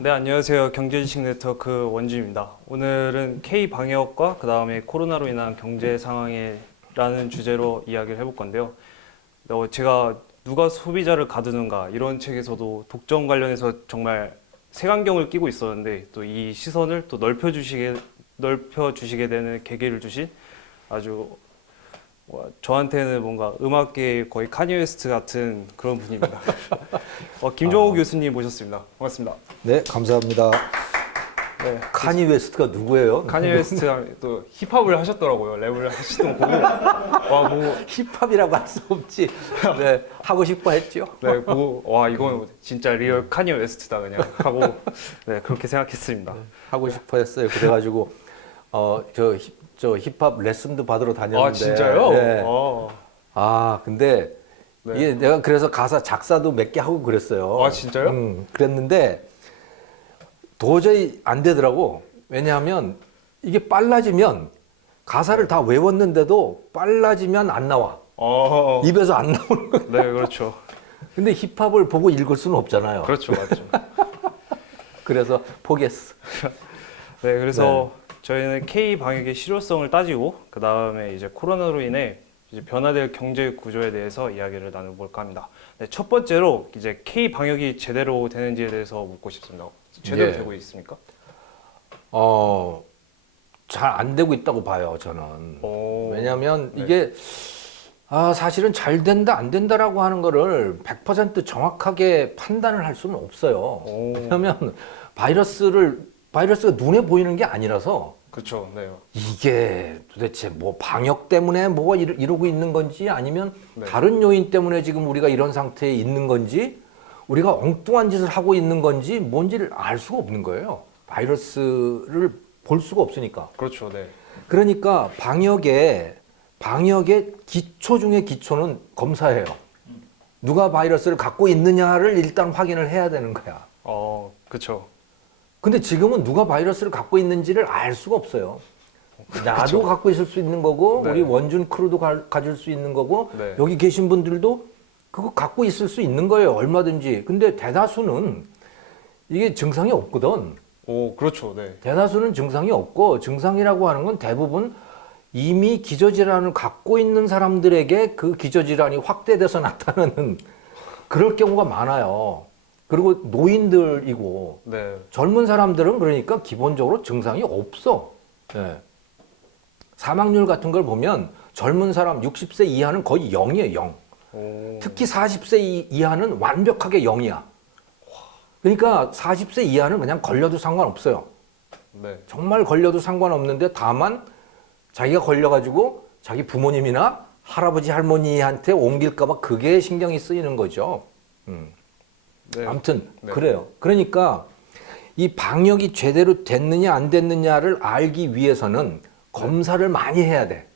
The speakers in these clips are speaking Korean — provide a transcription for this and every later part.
네, 안녕하세요. 경제지식 네트워크 원주입니다. 오늘은 K-방역과 그 다음에 코로나로 인한 경제 상황이라는 주제로 이야기를 해볼 건데요. 제가 누가 소비자를 가두는가 이런 책에서도 독점 관련해서 정말 색안경을 끼고 있었는데 또 이 시선을 또 넓혀주시게 되는 계기를 주신 아주 저한테는 뭔가 음악계의 거의 카니 웨스트 같은 그런 분입니다. 김종호 교수님 모셨습니다. 반갑습니다. 네, 감사합니다. 네, 카니 웨스트가 누구예요? 카니 웨스트랑 또 힙합을 하셨더라고요. 랩을 하시던 거 보고 뭐 힙합이라고 할 수 없지. 네, 하고 싶어 했죠. 네, 보고 이건 진짜 리얼 카니 웨스트다 그냥 하고 네, 그렇게 생각했습니다. 하고 싶어 했어요. 그래가지고 저 힙합 레슨도 받으러 다녔는데. 진짜요? 네. 근데 네. 이게 내가 그래서 가사 작사도 몇 개 하고 그랬어요. 진짜요? 그랬는데 도저히 안 되더라고. 왜냐하면 이게 빨라지면 가사를 다 외웠는데도 빨라지면 안 나와. 입에서 안 나오는 거야. 네, 그렇죠. 근데 힙합을 보고 읽을 수는 없잖아요. 그렇죠, 맞죠. 그래서 포기했어. 네, 그래서 저희는 K 방역의 실효성을 따지고 그 다음에 이제 코로나로 인해 이제 변화될 경제 구조에 대해서 이야기를 나눠볼까 합니다. 네, 첫 번째로 이제 K 방역이 제대로 되는지에 대해서 묻고 싶습니다. 제대로 되고 있습니까? 잘 안 되고 있다고 봐요, 저는. 왜냐하면 네. 이게 사실은 잘 된다, 안 된다라고 하는 거를 100% 정확하게 판단을 할 수는 없어요. 왜냐하면 바이러스가 눈에 보이는 게 아니라서 그렇죠. 네. 이게 도대체 뭐 방역 때문에 뭐가 이러고 있는 건지 아니면 네. 다른 요인 때문에 지금 우리가 이런 상태에 있는 건지 우리가 엉뚱한 짓을 하고 있는 건지 뭔지를 알 수가 없는 거예요. 바이러스를 볼 수가 없으니까. 그렇죠. 네. 그러니까 방역의 기초 중에 기초는 검사예요. 누가 바이러스를 갖고 있느냐를 일단 확인을 해야 되는 거야. 그렇죠. 근데 지금은 누가 바이러스를 갖고 있는지를 알 수가 없어요. 나도 갖고 있을 수 있는 거고 네. 우리 원준 크루도 가질 수 있는 거고 네. 여기 계신 분들도 그거 갖고 있을 수 있는 거예요. 얼마든지. 근데 대다수는 이게 증상이 없거든. 그렇죠. 네. 대다수는 증상이 없고 증상이라고 하는 건 대부분 이미 기저질환을 갖고 있는 사람들에게 그 기저질환이 확대돼서 나타나는 그럴 경우가 많아요. 그리고 노인들이고 네. 젊은 사람들은 그러니까 기본적으로 증상이 없어. 네. 사망률 같은 걸 보면 젊은 사람 60세 이하는 거의 0이에요, 0. 특히 40세 이하는 완벽하게 0이야. 그러니까 40세 이하는 그냥 걸려도 상관없어요. 네. 정말 걸려도 상관없는데 다만 자기가 걸려가지고 자기 부모님이나 할아버지 할머니한테 옮길까봐 그게 신경이 쓰이는 거죠. 네. 아무튼 네. 그래요. 그러니까 이 방역이 제대로 됐느냐 안 됐느냐를 알기 위해서는 검사를 많이 해야 돼.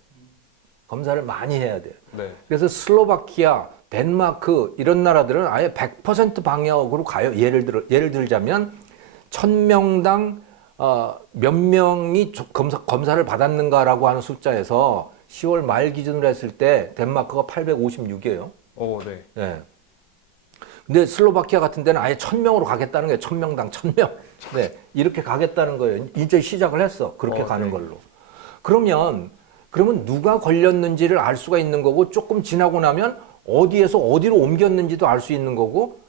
검사를 많이 해야 돼. 네. 그래서 슬로바키아, 덴마크 이런 나라들은 아예 100% 방역으로 가요. 예를 들자면 1000명당 몇 명이 검사를 받았는가라고 하는 숫자에서 10월 말 기준으로 했을 때 덴마크가 856이에요. 네. 네. 근데 슬로바키아 같은 데는 아예 1000명으로 가겠다는 거예요. 1000명당 1000명. 네. 이렇게 가겠다는 거예요. 이제 시작을 했어. 그렇게 가는 네. 걸로. 그러면 누가 걸렸는지를 알 수가 있는 거고 조금 지나고 나면 어디에서 어디로 옮겼는지도 알 수 있는 거고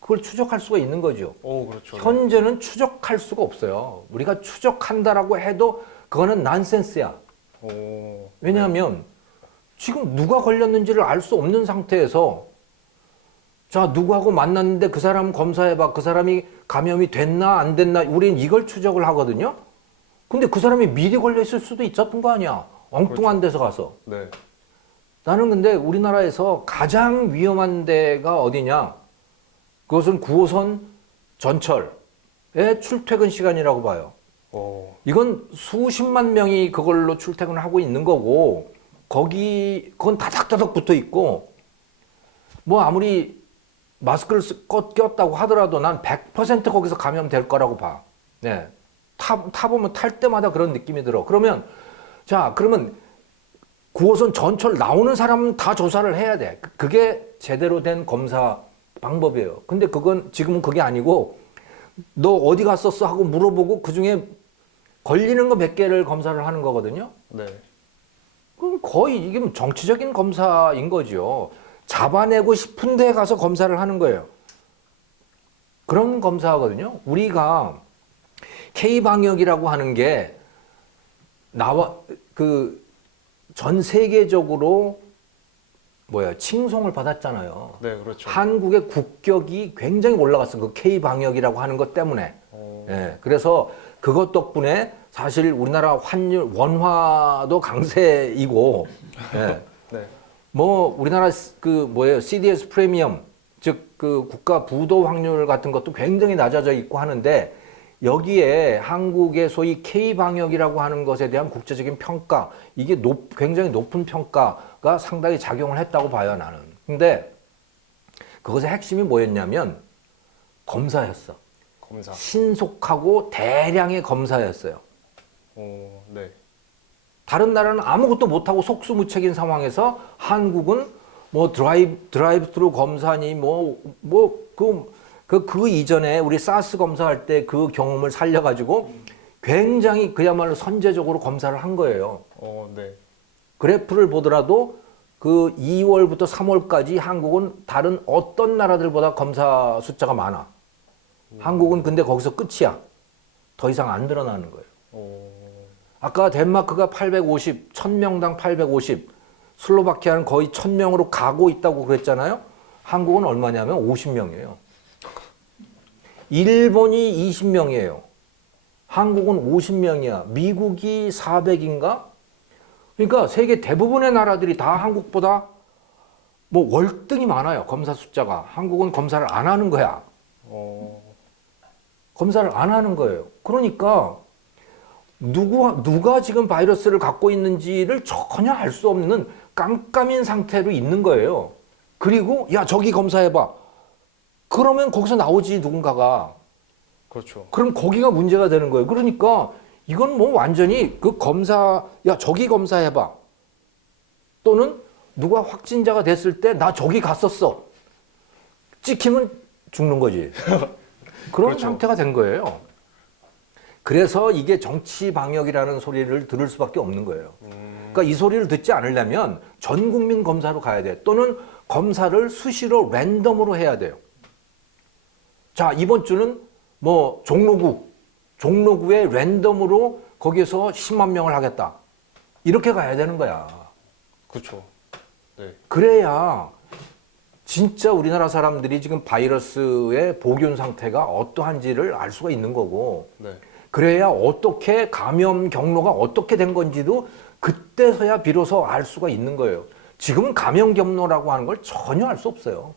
그걸 추적할 수가 있는 거죠. 그렇죠. 현재는 추적할 수가 없어요. 우리가 추적한다라고 해도 그거는 난센스야. 왜냐하면 지금 누가 걸렸는지를 알 수 없는 상태에서 자, 누구하고 만났는데 그 사람 검사해봐. 그 사람이 감염이 됐나 안 됐나 우린 이걸 추적을 하거든요. 근데 그 사람이 미리 걸려 있을 수도 있었던 거 아니야. 엉뚱한 데서 가서. 네. 나는 근데 우리나라에서 가장 위험한 데가 어디냐? 그것은 9호선 전철의 출퇴근 시간이라고 봐요. 이건 수십만 명이 그걸로 출퇴근을 하고 있는 거고 그건 다닥다닥 붙어 있고 뭐 아무리 마스크를 꼈다고 하더라도 난 100% 거기서 감염될 거라고 봐. 네. 타보면 탈 때마다 그런 느낌이 들어. 그러면 9호선 전철 나오는 사람은 다 조사를 해야 돼. 그게 제대로 된 검사 방법이에요. 근데 지금은 그게 아니고 너 어디 갔었어 하고 물어보고 그중에 걸리는 거 몇 개를 검사를 하는 거거든요. 네. 그럼 거의 이게 정치적인 검사인 거죠. 잡아내고 싶은 데 가서 검사를 하는 거예요. 그런 검사거든요. 우리가 K방역이라고 하는 게 나와 전 세계적으로 칭송을 받았잖아요. 네, 그렇죠. 한국의 국격이 굉장히 올라갔어. 그 K방역이라고 하는 것 때문에. 예, 그래서 그것 덕분에 사실 우리나라 환율, 원화도 강세이고, 예. 네. 뭐, 우리나라 CDS 프리미엄, 즉, 그 국가 부도 확률 같은 것도 굉장히 낮아져 있고 하는데, 여기에 한국의 소위 K방역이라고 하는 것에 대한 국제적인 평가, 이게 굉장히 높은 평가가 상당히 작용을 했다고 봐요, 나는. 근데 그것의 핵심이 뭐였냐면, 검사였어. 검사. 신속하고 대량의 검사였어요. 네. 다른 나라는 아무것도 못하고 속수무책인 상황에서 한국은 뭐 드라이브 스루 검사니 그 이전에 우리 사스 검사할 때 그 경험을 살려가지고 굉장히 그야말로 선제적으로 검사를 한 거예요. 네. 그래프를 보더라도 그 2월부터 3월까지 한국은 다른 어떤 나라들보다 검사 숫자가 많아. 한국은 근데 거기서 끝이야. 더 이상 안 늘어나는 거예요. 아까 덴마크가 850, 1000명당 850, 슬로바키아는 거의 1000명으로 가고 있다고 그랬잖아요. 한국은 얼마냐면 50명이에요. 일본이 20명이에요. 한국은 50명이야. 미국이 400인가? 그러니까 세계 대부분의 나라들이 다 한국보다 뭐 월등히 많아요. 검사 숫자가. 한국은 검사를 안 하는 거야. 검사를 안 하는 거예요. 그러니까 누가 지금 바이러스를 갖고 있는지를 전혀 알 수 없는 깜깜인 상태로 있는 거예요. 그리고 야 저기 검사해봐. 그러면 거기서 나오지 누군가가. 그렇죠. 그럼 거기가 문제가 되는 거예요. 그러니까 이건 뭐 완전히 그 검사 야 저기 검사해봐. 또는 누가 확진자가 됐을 때 나 저기 갔었어. 찍히면 죽는 거지. 그런 그렇죠. 상태가 된 거예요. 그래서 이게 정치 방역이라는 소리를 들을 수밖에 없는 거예요. 그러니까 이 소리를 듣지 않으려면 전 국민 검사로 가야 돼. 또는 검사를 수시로 랜덤으로 해야 돼요. 자, 이번 주는 뭐 종로구에 랜덤으로 거기에서 10만 명을 하겠다. 이렇게 가야 되는 거야. 그렇죠. 네. 그래야 진짜 우리나라 사람들이 지금 바이러스의 복용 상태가 어떠한지를 알 수가 있는 거고, 네. 그래야 어떻게 감염 경로가 어떻게 된 건지도 그때서야 비로소 알 수가 있는 거예요. 지금은 감염 경로라고 하는 걸 전혀 알 수 없어요.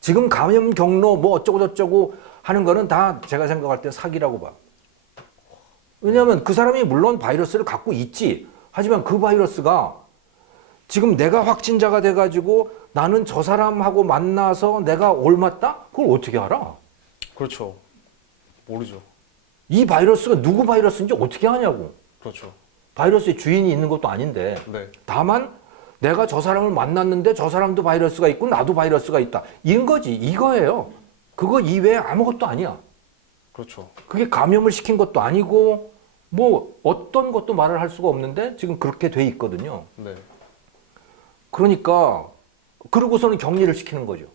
지금 감염 경로 뭐 어쩌고저쩌고 하는 거는 다 제가 생각할 때 사기라고 봐. 왜냐하면 그 사람이 물론 바이러스를 갖고 있지. 하지만 그 바이러스가 지금 내가 확진자가 돼가지고 나는 저 사람하고 만나서 내가 옮았다? 그걸 어떻게 알아? 그렇죠. 모르죠. 이 바이러스가 누구 바이러스인지 어떻게 아냐고. 그렇죠. 바이러스의 주인이 있는 것도 아닌데. 네. 다만 내가 저 사람을 만났는데 저 사람도 바이러스가 있고 나도 바이러스가 있다. 이런 거지. 이거예요. 그거 이외에 아무것도 아니야. 그렇죠. 그게 감염을 시킨 것도 아니고 뭐 어떤 것도 말을 할 수가 없는데 지금 그렇게 돼 있거든요. 네. 그러니까 그러고서는 격리를 시키는 거죠.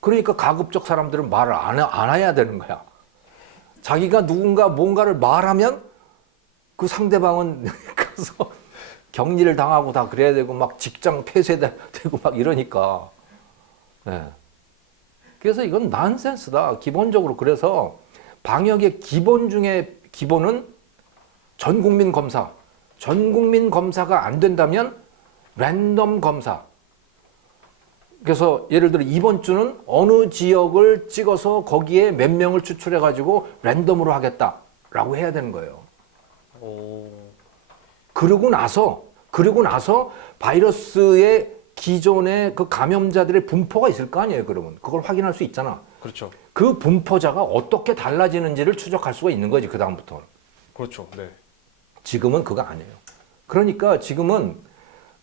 그러니까 가급적 사람들은 말을 안 해야 되는 거야. 자기가 누군가 뭔가를 말하면 그 상대방은 가서 격리를 당하고 다 그래야 되고 막 직장 폐쇄되고 막 이러니까. 네. 그래서 이건 난센스다. 기본적으로. 그래서 방역의 기본 중에 기본은 전 국민 검사. 전 국민 검사가 안 된다면 랜덤 검사. 그래서 예를 들어 이번 주는 어느 지역을 찍어서 거기에 몇 명을 추출해가지고 랜덤으로 하겠다라고 해야 되는 거예요. 그러고 나서 바이러스의 기존의 그 감염자들의 분포가 있을 거 아니에요, 그러면. 그걸 확인할 수 있잖아. 그렇죠. 그 분포자가 어떻게 달라지는지를 추적할 수가 있는 거지, 그다음부터는. 그렇죠. 네. 지금은 그거 아니에요. 그러니까 지금은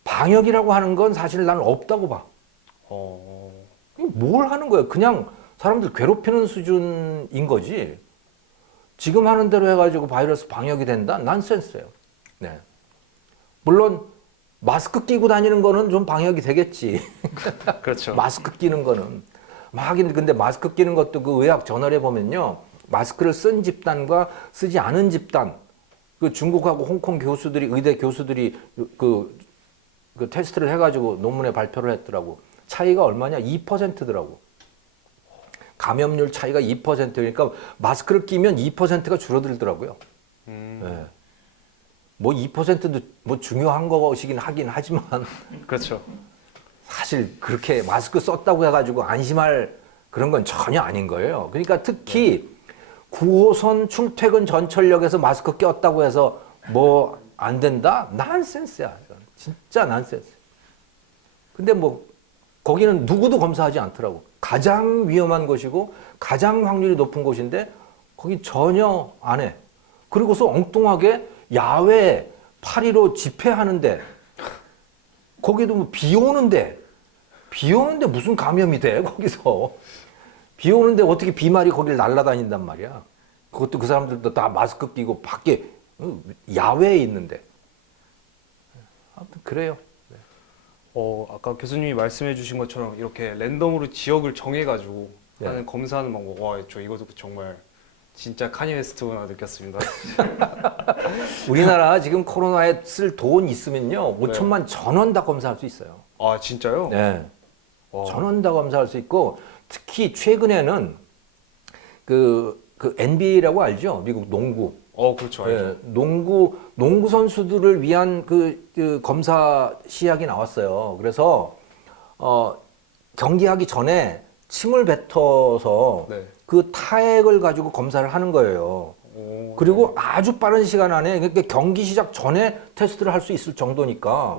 방역이라고 하는 건 사실 나는 없다고 봐. 뭘 하는 거야? 그냥 사람들 괴롭히는 수준인 거지. 지금 하는 대로 해가지고 바이러스 방역이 된다? 난센스예요. 네. 물론 마스크 끼고 다니는 거는 좀 방역이 되겠지. 그렇죠. 마스크 끼는 거는. 하긴 근데 마스크 끼는 것도 그 의학 저널에 보면요. 마스크를 쓴 집단과 쓰지 않은 집단. 그 중국하고 홍콩 교수들이, 의대 교수들이 그 테스트를 해가지고 논문에 발표를 했더라고. 차이가 얼마냐? 2%더라고. 감염률 차이가 2%니까 마스크를 끼면 2%가 줄어들더라고요. 네. 뭐 2%도 뭐 중요한 것이긴 하긴 하지만 그렇죠. 사실 그렇게 마스크 썼다고 해가지고 안심할 그런 건 전혀 아닌 거예요. 그러니까 특히 9호선 출퇴근 전철역에서 마스크 꼈다고 해서 뭐 안 된다? 난센스야. 진짜 난센스. 근데 뭐 거기는 누구도 검사하지 않더라고. 가장 위험한 곳이고 가장 확률이 높은 곳인데 거기 전혀 안 해. 그리고서 엉뚱하게 야외 8.15 집회하는데 거기도 뭐 비 오는데 무슨 감염이 돼 거기서. 비 오는데 어떻게 비말이 거길 날아다닌단 말이야. 그것도 그 사람들도 다 마스크 끼고 밖에 야외에 있는데. 아무튼 그래요. 아까 교수님이 말씀해 주신 것처럼 이렇게 랜덤으로 지역을 정해가지고 네. 하는 검사하는 방법, 와, 저 이것도 정말 진짜 카니 웨스트구나 느꼈습니다. 우리나라 지금 코로나에 쓸 돈 있으면요. 네. 5천만 전원 다 검사할 수 있어요. 아, 진짜요? 네. 와. 전원 다 검사할 수 있고 특히 최근에는 그 NBA라고 알죠? 미국 농구. 그렇죠, 알죠. 네, 농구 선수들을 위한 그 검사 시약이 나왔어요. 그래서 경기하기 전에 침을 뱉어서 네. 그 타액을 가지고 검사를 하는 거예요. 그리고 아주 빠른 시간 안에 그러니까 경기 시작 전에 테스트를 할 수 있을 정도니까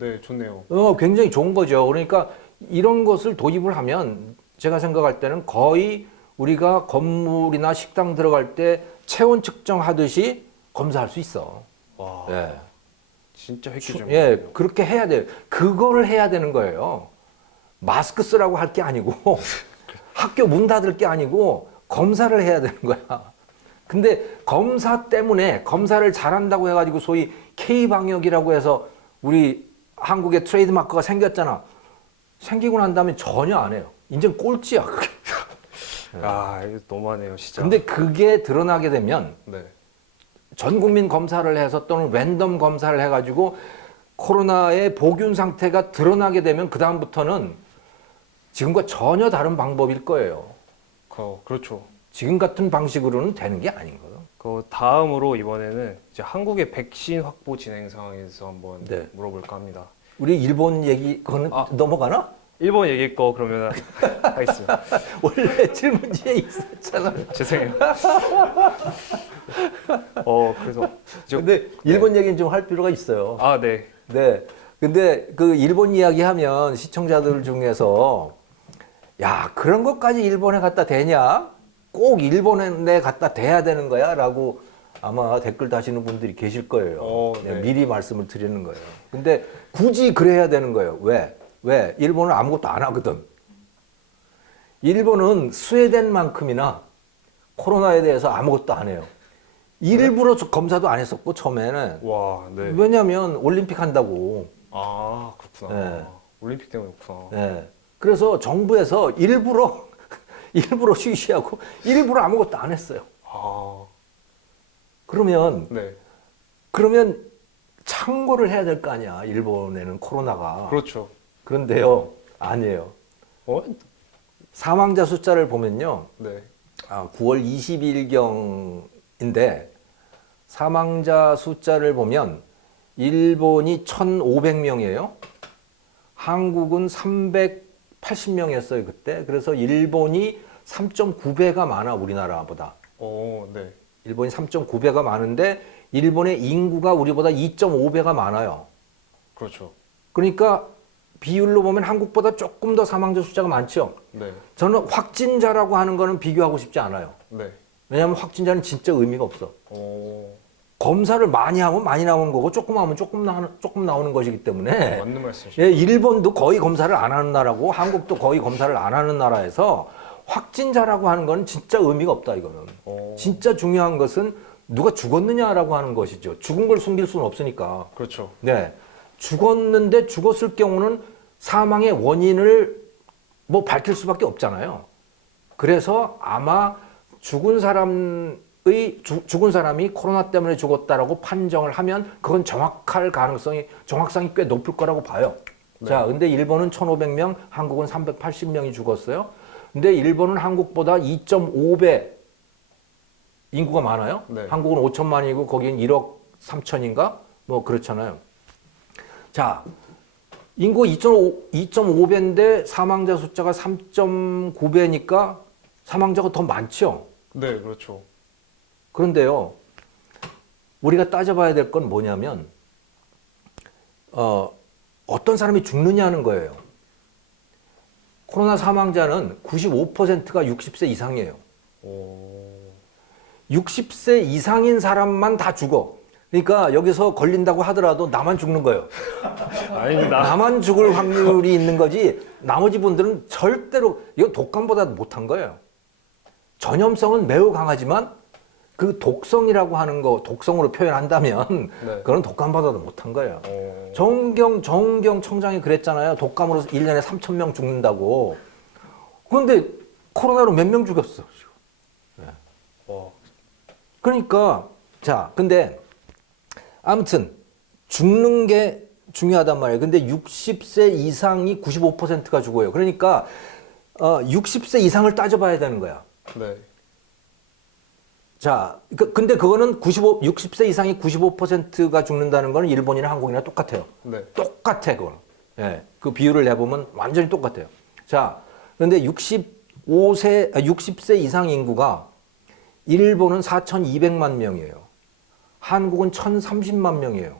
네, 좋네요. 굉장히 좋은 거죠. 그러니까 이런 것을 도입을 하면 제가 생각할 때는 거의 우리가 건물이나 식당 들어갈 때 체온 측정하듯이 검사할 수 있어. 와, 예. 진짜 획기적이네요. 예, 그렇게 해야 돼요. 그거를 해야 되는 거예요. 마스크 쓰라고 할 게 아니고 학교 문 닫을 게 아니고 검사를 해야 되는 거야. 근데 검사 때문에 검사를 잘한다고 해가지고 소위 K방역이라고 해서 우리 한국의 트레이드 마크가 생겼잖아. 생기고 난 다음에 전혀 안 해요. 이젠 꼴찌야, 그게. 이거 너무하네요, 진짜. 근데 그게 드러나게 되면 네. 전 국민 검사를 해서 또는 랜덤 검사를 해가지고 코로나의 보균 상태가 드러나게 되면 그다음부터는 지금과 전혀 다른 방법일 거예요. 그렇죠. 지금 같은 방식으로는 되는 게 아닌 거예요. 그 다음으로 이번에는 이제 한국의 백신 확보 진행 상황에서 한번 네. 물어볼까 합니다. 우리 일본 얘기 그거는 넘어가나? 일본 얘기 거 그러면 하겠습니다. 원래 질문지에 있었잖아. 죄송해요. 그래서 근데 일본 얘기는 좀 할 필요가 있어요. 네. 네. 근데 그 일본 이야기 하면 시청자들 중에서 야, 그런 것까지 일본에 갖다 대냐? 꼭 일본에 갖다 대야 되는 거야? 라고 아마 댓글 다시는 분들이 계실 거예요. 네. 미리 말씀을 드리는 거예요. 근데 굳이 그래야 되는 거예요. 왜? 일본은 아무것도 안 하거든. 일본은 스웨덴만큼이나 코로나에 대해서 아무것도 안 해요. 일부러 검사도 안 했었고, 처음에는. 와, 네. 왜냐면 올림픽 한다고. 그렇구나. 네. 올림픽 때문이었구나. 네. 그래서 정부에서 일부러 쉬쉬하고 일부러 아무것도 안 했어요. 그러면 네. 창고를 해야 될 거 아니야. 일본에는 코로나가. 그렇죠. 그런데요. 아니에요. 사망자 숫자를 보면요. 네. 9월 20일경인데 사망자 숫자를 보면 일본이 1,500명이에요. 한국은 380명이었어요, 그때. 그래서 일본이 3.9배가 많아, 우리나라보다. 네. 일본이 3.9배가 많은데 일본의 인구가 우리보다 2.5배가 많아요. 그렇죠. 그러니까 비율로 보면 한국보다 조금 더 사망자 숫자가 많죠. 네. 저는 확진자라고 하는 거는 비교하고 싶지 않아요. 네. 왜냐하면 확진자는 진짜 의미가 없어. 검사를 많이 하면 많이 나오는 거고 조금 하면 조금 나오는 것이기 때문에 맞는 말씀이시죠. 일본도 거의 검사를 안 하는 나라고 한국도 거의 검사를 안 하는 나라에서 확진자라고 하는 건 진짜 의미가 없다, 이거는. 진짜 중요한 것은 누가 죽었느냐라고 하는 것이죠. 죽은 걸 숨길 수는 없으니까. 그렇죠. 네. 죽었는데 죽었을 경우는 사망의 원인을 뭐 밝힐 수밖에 없잖아요. 그래서 아마 죽은 사람이 코로나 때문에 죽었다라고 판정을 하면 그건 정확성이 꽤 높을 거라고 봐요. 네. 자, 근데 일본은 1,500명, 한국은 380명이 죽었어요. 근데 일본은 한국보다 2.5배 인구가 많아요. 네. 한국은 5천만이고 거긴 1억 3천인가? 뭐 그렇잖아요. 자, 인구 2.5배인데 사망자 숫자가 3.9배니까 사망자가 더 많죠. 네, 그렇죠. 그런데요, 우리가 따져봐야 될 건 뭐냐면 어떤 사람이 죽느냐는 거예요. 코로나 사망자는 95%가 60세 이상이에요. 60세 이상인 사람만 다 죽어. 그러니까 여기서 걸린다고 하더라도 나만 죽는 거예요. 아닙니다. 나만 죽을 확률이 있는 거지 나머지 분들은 절대로 이건 독감보다 못한 거예요. 전염성은 매우 강하지만 그 독성이라고 하는 거 독성으로 표현한다면 네. 그건 독감보다도 못한 거예요. 정은경 청장이 그랬잖아요. 독감으로 1년에 3,000명 죽는다고. 그런데 코로나로 몇 명 죽였어. 네. 그러니까 자, 근데 아무튼 죽는 게 중요하단 말이에요. 근데 60세 이상이 95%가 죽어요. 그러니까 60세 이상을 따져봐야 되는 거야. 네. 자, 근데 그거는 60세 이상이 95%가 죽는다는 거는 일본이나 한국이나 똑같아요. 네. 똑같아, 그거는. 예. 그 비율을 내보면 완전히 똑같아요. 자, 그런데 60세 이상 인구가 일본은 4,200만 명이에요. 한국은 1,030만 명이에요.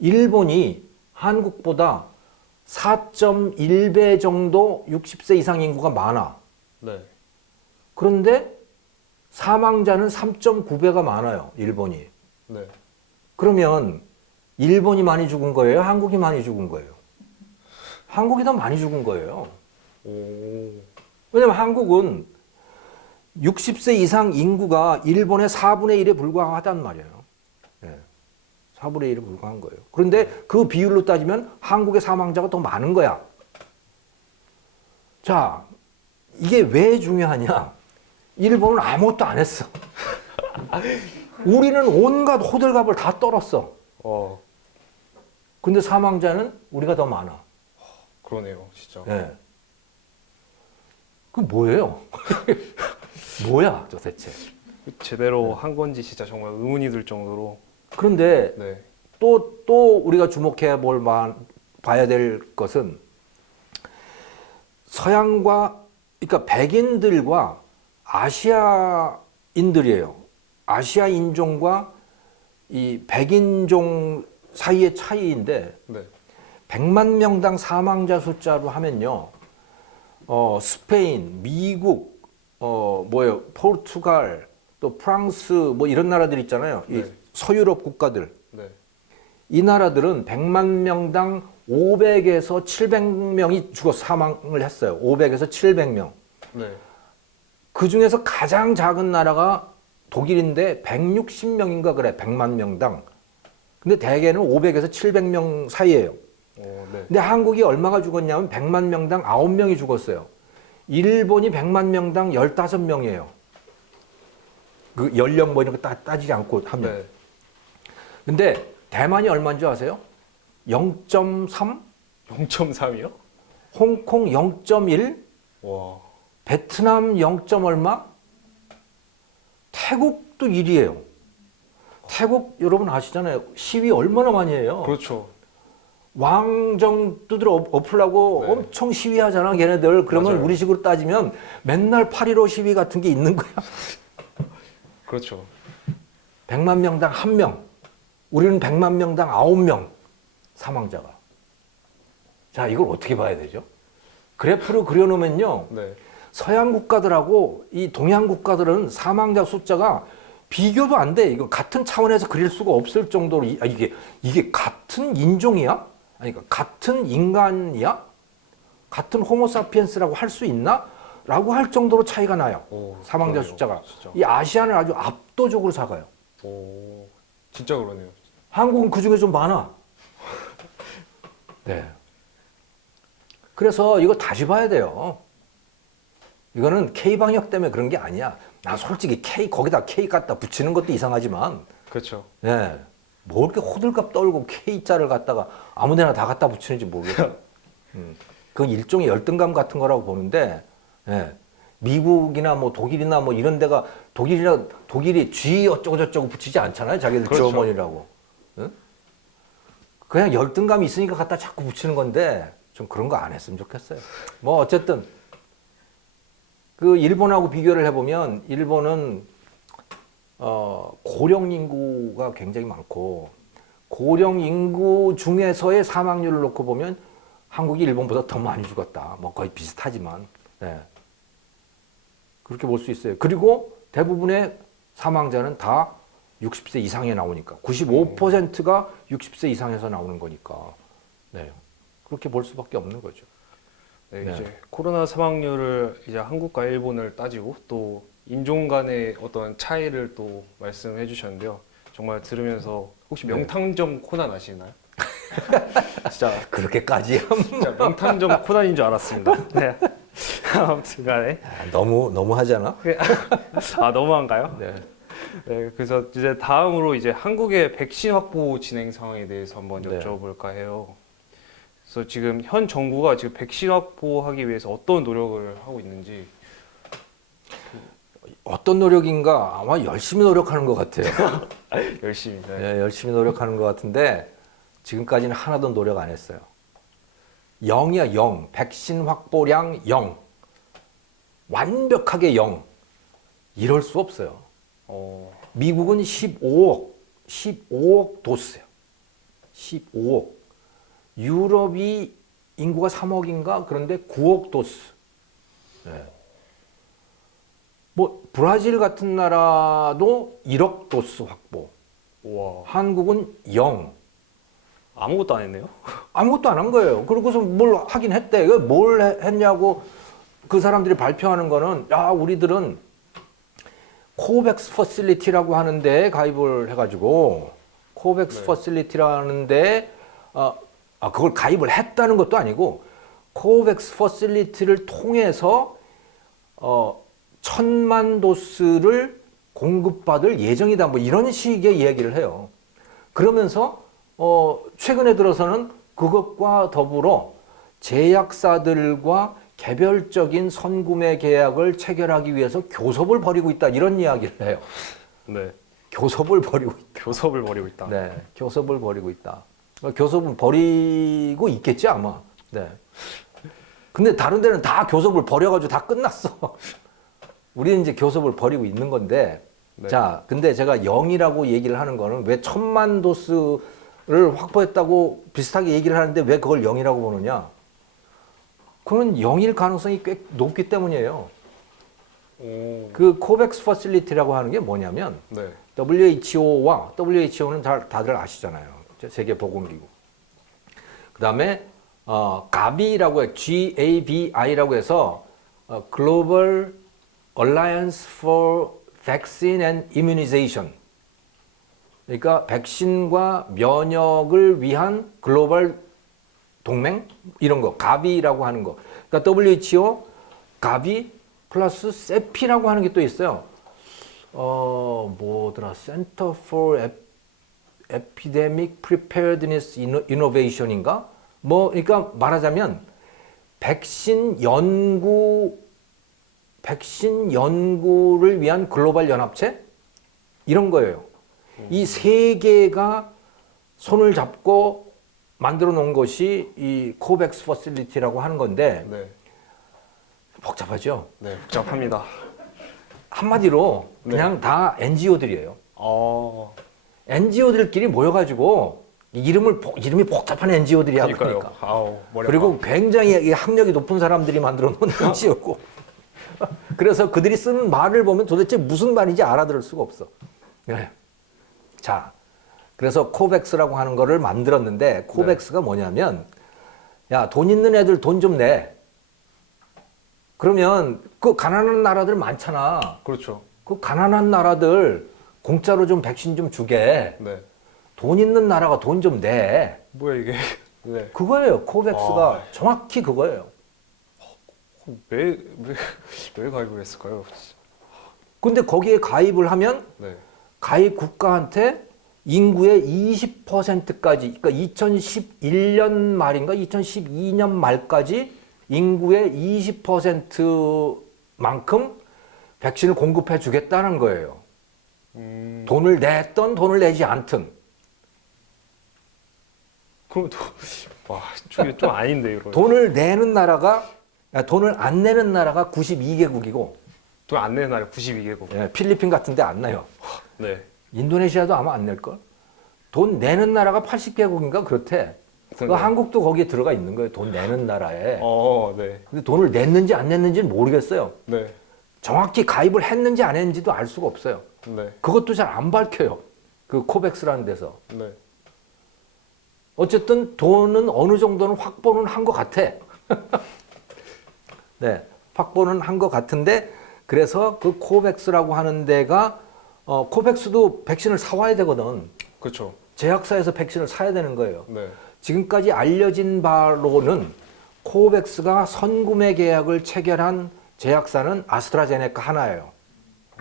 일본이 한국보다 4.1배 정도 60세 이상 인구가 많아. 네. 그런데 사망자는 3.9배가 많아요, 일본이. 네. 그러면 일본이 많이 죽은 거예요? 한국이 많이 죽은 거예요? 한국이 더 많이 죽은 거예요. 왜냐면 한국은 60세 이상 인구가 일본의 4분의 1에 불과하단 말이에요. 네. 4분의 1에 불과한 거예요. 그런데 그 비율로 따지면 한국의 사망자가 더 많은 거야. 자, 이게 왜 중요하냐? 일본은 아무것도 안 했어. 우리는 온갖 호들갑을 다 떨었어. 근데 사망자는 우리가 더 많아. 그러네요, 진짜. 네. 그 뭐예요? 뭐야 도대체? 제대로 한 건지 진짜 정말 의문이 들 정도로. 그런데 네. 또 우리가 주목해 봐야 될 것은 서양과 그러니까 백인들과 아시아인들이에요. 아시아 인종과 이 백인종 사이의 차이인데 네. 100만 명당 사망자 숫자로 하면요. 스페인, 미국, 포르투갈, 또 프랑스 뭐 이런 나라들 있잖아요. 네. 이 서유럽 국가들. 네. 이 나라들은 100만 명당 500에서 700명이 사망을 했어요. 500에서 700명. 네. 그 중에서 가장 작은 나라가 독일인데 160명인가 그래. 100만 명당. 근데 대개는 500에서 700명 사이예요. 네. 근데 한국이 얼마가 죽었냐면 100만 명당 9명이 죽었어요. 일본이 100만 명당 15명이에요. 그 연령 뭐 이런 거 따지지 않고 하면. 네. 근데 대만이 얼마인 줄 아세요? 0.3? 0.3이요? 홍콩 0.1? 와. 베트남 0. 얼마? 태국도 1위예요. 태국 여러분 아시잖아요. 시위 얼마나 많이 해요. 그렇죠. 왕정 두드려 엎으려고 네. 엄청 시위하잖아, 걔네들. 그러면 맞아요. 우리식으로 따지면 맨날 8.15 시위 같은 게 있는 거야. 그렇죠. 100만 명당 1명. 우리는 100만 명당 9명. 사망자가. 자, 이걸 어떻게 봐야 되죠? 그래프로 그려놓으면요. 네. 서양 국가들하고 이 동양 국가들은 사망자 숫자가 비교도 안 돼. 이거 같은 차원에서 그릴 수가 없을 정도로 이게 같은 인종이야? 아니, 그러니까 같은 인간이야? 같은 호모사피엔스라고 할 수 있나? 라고 할 정도로 차이가 나요. 오, 사망자 그러네요. 숫자가. 진짜. 이 아시아는 아주 압도적으로 작아요. 오, 진짜 그러네요. 한국은 그 중에 좀 많아. 네. 그래서 이거 다시 봐야 돼요. 이거는 K방역 때문에 그런 게 아니야. 나 솔직히 거기다 K 갖다 붙이는 것도 이상하지만, 그렇죠. 네. 뭐 이렇게 호들갑 떨고 K자를 갖다가 아무 데나 다 갖다 붙이는지 모르겠어요. 그건 일종의 열등감 같은 거라고 보는데, 예. 미국이나 뭐 독일이나 뭐 이런 데가 독일이 G 어쩌고저쩌고 붙이지 않잖아요. 자기들 그렇죠. 저머니라고. 응? 그냥 열등감이 있으니까 갖다 자꾸 붙이는 건데 좀 그런 거 안 했으면 좋겠어요. 뭐 어쨌든 그 일본하고 비교를 해보면 일본은 고령 인구가 굉장히 많고 고령 인구 중에서의 사망률을 놓고 보면 한국이 일본보다 더 많이 죽었다. 뭐 거의 비슷하지만 네. 그렇게 볼 수 있어요. 그리고 대부분의 사망자는 다 60세 이상에 나오니까 95%가 60세 이상에서 나오는 거니까 네. 그렇게 볼 수밖에 없는 거죠. 네, 네. 이제 코로나 사망률을 이제 한국과 일본을 따지고 또 인종 간의 어떤 차이를 또 말씀해 주셨는데요. 정말 들으면서 혹시 네. 명탕점 코난 아시나요? 진짜 그렇게까지 진짜 명탕점 코난인 줄 알았습니다. 네. 아무튼간에 너무 하잖아. 아 너무한가요? 네. 네, 그래서 이제 다음으로 이제 한국의 백신 확보 진행 상황에 대해서 한번 네. 여쭤볼까 해요. 그래서 지금 현 정부가 지금 백신 확보하기 위해서 어떤 노력을 하고 있는지. 어떤 노력인가 아마 열심히 노력하는 것 같아요. 열심히. 네. 네, 열심히 노력하는 것 같은데 지금까지는 하나도 노력 안 했어요. 0이야 0. 백신 확보량 0. 완벽하게 0. 이럴 수 없어요. 미국은 15억 도스예요. 15억. 유럽이 인구가 3억인가? 그런데 9억 도스. 네. 뭐 브라질 같은 나라도 1억 도스 확보. 와, 한국은 0. 아무것도 안 했네요. 아무것도 안 한 거예요. 그러고서 뭘 하긴 했대. 뭘 했냐고 그 사람들이 발표하는 거는 야, 우리들은 코백스 퍼실리티라고 하는데 가입을 해가지고 코백스 네. 퍼실리티라는데 그걸 가입을 했다는 것도 아니고 코백스 퍼실리티를 통해서 1,000만 도스를 공급받을 예정이다. 뭐 이런 식의 이야기를 해요. 그러면서 최근에 들어서는 그것과 더불어 제약사들과 개별적인 선구매 계약을 체결하기 위해서 교섭을 벌이고 있다. 이런 이야기를 해요. 네, 교섭을 벌이고 있다. 교섭을 벌이고 있다. 네, 교섭을 벌이고 있다. 교섭은 벌이고 있겠지 아마. 네. 근데 다른 데는 다 교섭을 벌여가지고 다 끝났어. 우리는 이제 교섭을 벌이고 있는 건데, 네. 자, 근데 제가 0이라고 얘기를 하는 거는 왜 1,000만 도스를 확보했다고 비슷하게 얘기를 하는데 왜 그걸 0이라고 보느냐? 그건 0일 가능성이 꽤 높기 때문이에요. 오, 그 코백스 퍼실리티라고 하는 게 뭐냐면 네, WHO는 다들 아시잖아요. 세계보건기구. 그 다음에 가비라고 해, GAVI라고 해서 Global Alliance for Vaccine and Immunization. 그러니까 백신과 면역을 위한 글로벌 동맹 이런 거 가비라고 하는 거. 그러니까 WHO 가비 플러스 세피라고 하는 게 또 있어요. 뭐더라? Center for Epidemic Preparedness Innovation인가? 뭐 그러니까 말하자면 백신 연구를 위한 글로벌 연합체 이런 거예요. 이 세 개가 손을 잡고 만들어 놓은 것이 이 코백스 퍼실리티라고 하는 건데 네, 복잡하죠. 네, 복잡합니다. 한마디로 그냥 다 NGO들이에요. NGO들끼리 모여가지고 이름이 복잡한 NGO들이야. 그러니까. 아우, 머리 그리고 굉장히 학력이 높은 사람들이 만들어 놓은 NGO고. 그래서 그들이 쓰는 말을 보면 도대체 무슨 말인지 알아들을 수가 없어. 네. 자, 그래서 코백스라고 하는 거를 만들었는데 코백스가 뭐냐면 야, 돈 있는 애들 돈 좀 내. 그러면 그 가난한 나라들 많잖아. 그렇죠. 그 가난한 나라들 공짜로 좀 백신 좀 주게. 네. 돈 있는 나라가 돈 좀 내. 뭐야 이게? 네. 그거예요. 코백스가 아. 정확히 그거예요. 왜 가입을 했을까요? 근데 거기에 가입을 하면 네. 가입 국가한테 인구의 20%까지, 그러니까 2011년 말인가 2012년 말까지 인구의 20%만큼 백신을 공급해 주겠다는 거예요. 돈을 냈던 돈을 내지 않든. 그럼 와, 좀 아닌데 이거. 돈을 내는 나라가, 돈을 안 내는 나라가 92개국이고, 돈 안 내는 나라 92개국. 필리핀 같은 데 안 내요. 네. 인도네시아도 아마 안 낼걸? 돈 내는 나라가 80개국인가 그렇대. 그 네. 한국도 거기에 들어가 있는 거예요. 돈 내는 나라에. 네. 근데 돈을 냈는지 안 냈는지는 모르겠어요. 네. 정확히 가입을 했는지 안 했는지도 알 수가 없어요. 네. 그것도 잘 안 밝혀요. 그 코백스라는 데서. 네. 어쨌든 돈은 어느 정도는 확보는 한 것 같아. 네, 확보는 한 것 같은데 그래서 그 코백스라고 하는 데가 코백스도 백신을 사와야 되거든. 그렇죠. 제약사에서 백신을 사야 되는 거예요. 네. 지금까지 알려진 바로는 코백스가 선구매 계약을 체결한 제약사는 아스트라제네카 하나예요.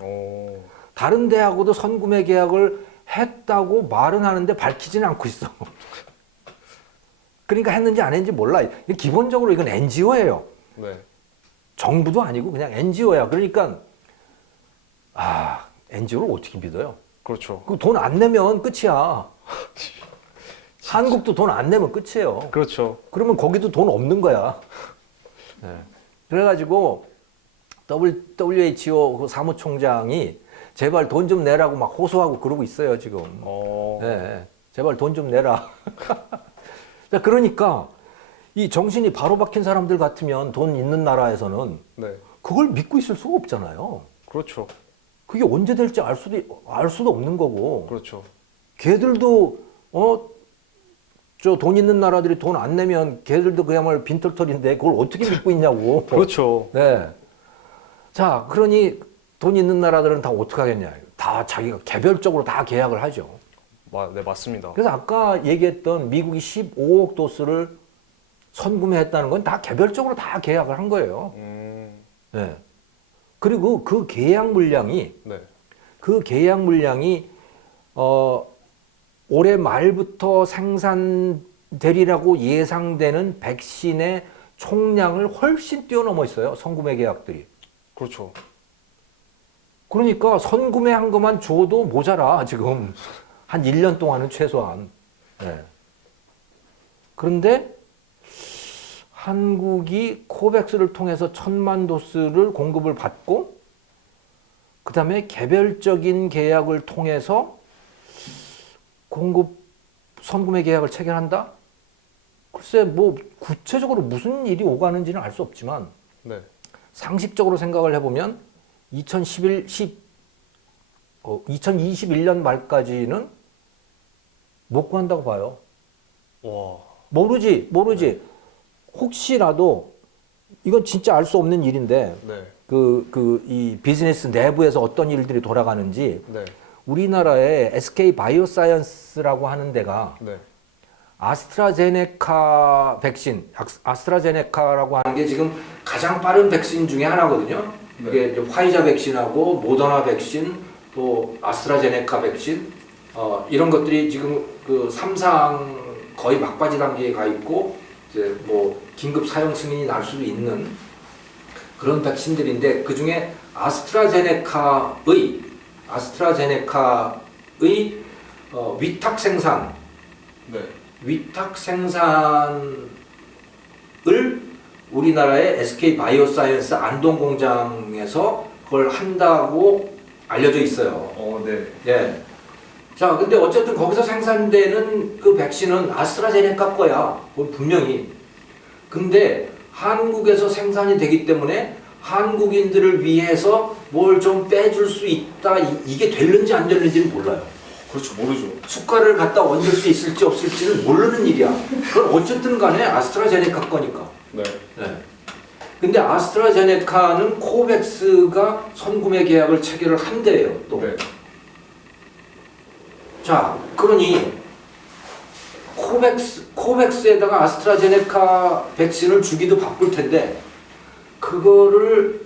오. 다른 데하고도 선구매 계약을 했다고 말은 하는데 밝히지는 않고 있어. 그러니까 했는지 안 했는지 몰라. 기본적으로 이건 NGO예요. 네. 정부도 아니고 그냥 NGO야. 그러니까 NGO를 어떻게 믿어요? 그렇죠. 그 돈 안 내면 끝이야. 한국도 돈 안 내면 끝이에요. 그렇죠. 그러면 거기도 돈 없는 거야. 네. 그래가지고 WHO 그 사무총장이 제발 돈 좀 내라고 막 호소하고 그러고 있어요 지금. 네. 제발 돈 좀 내라. 자, 그러니까 이 정신이 바로 박힌 사람들 같으면 돈 있는 나라에서는 네. 그걸 믿고 있을 수가 없잖아요. 그렇죠. 그게 언제 될지 알 수도 없는 거고. 그렇죠. 걔들도 저 돈 있는 나라들이 돈 안 내면 걔들도 그야말로 빈털털인데 그걸 어떻게 믿고 있냐고. 그렇죠. 네. 자, 그러니 돈 있는 나라들은 다 어떻게 하겠냐. 다 자기가 개별적으로 다 계약을 하죠. 네, 맞습니다. 그래서 아까 얘기했던 미국이 15억 도스를 선구매했다는 건 다 개별적으로 다 계약을 한 거예요. 네. 그리고 그 계약 물량이 네. 올해 말부터 생산되리라고 예상되는 백신의 총량을 훨씬 뛰어넘어 있어요. 선구매 계약들이. 그렇죠. 그러니까 선구매한 것만 줘도 모자라 지금. 한 1년 동안은 최소한. 네. 그런데 한국이 코백스를 통해서 1,000만 도스를 공급을 받고 그 다음에 개별적인 계약을 통해서 선구매 계약을 체결한다? 글쎄 뭐 구체적으로 무슨 일이 오가는지는 알 수 없지만 네. 상식적으로 생각을 해보면 2021년 말까지는 못 구한다고 봐요. 와. 모르지. 혹시라도 이건 진짜 알 수 없는 일인데 네. 이 비즈니스 내부에서 어떤 일들이 돌아가는지 네. 우리나라의 SK 바이오사이언스라고 하는 데가 네. 아스트라제네카 백신, 아스트라제네카라고 하는 게 지금 가장 빠른 백신 중에 하나거든요. 네. 이게 이제 화이자 백신하고 모더나 백신, 또 아스트라제네카 백신, 이런 것들이 지금 그 3상 거의 막바지 단계에 가 있고, 이제 뭐 긴급 사용 승인이 날 수도 있는 그런 백신들인데 그 중에 아스트라제네카의 위탁 생산, 네. 위탁 생산을 우리나라의 SK 바이오사이언스 안동 공장에서 그걸 한다고 알려져 있어요. 네. 예. 자, 근데 어쨌든 거기서 생산되는 그 백신은 아스트라제네카 거야. 그건 분명히. 근데 한국에서 생산이 되기 때문에 한국인들을 위해서 뭘 좀 빼줄 수 있다. 이게 될는지 안 될는지는 몰라요. 그렇죠. 모르죠. 숟가락을 갖다 얹을 수 있을지 없을지는 모르는 일이야. 그건 어쨌든 간에 아스트라제네카 거니까. 네. 네. 근데 아스트라제네카는 코백스가 선구매 계약을 체결을 한대요. 또. 네. 자, 그러니 코백스에다가 아스트라제네카 백신을 주기도 바쁠 텐데 그거를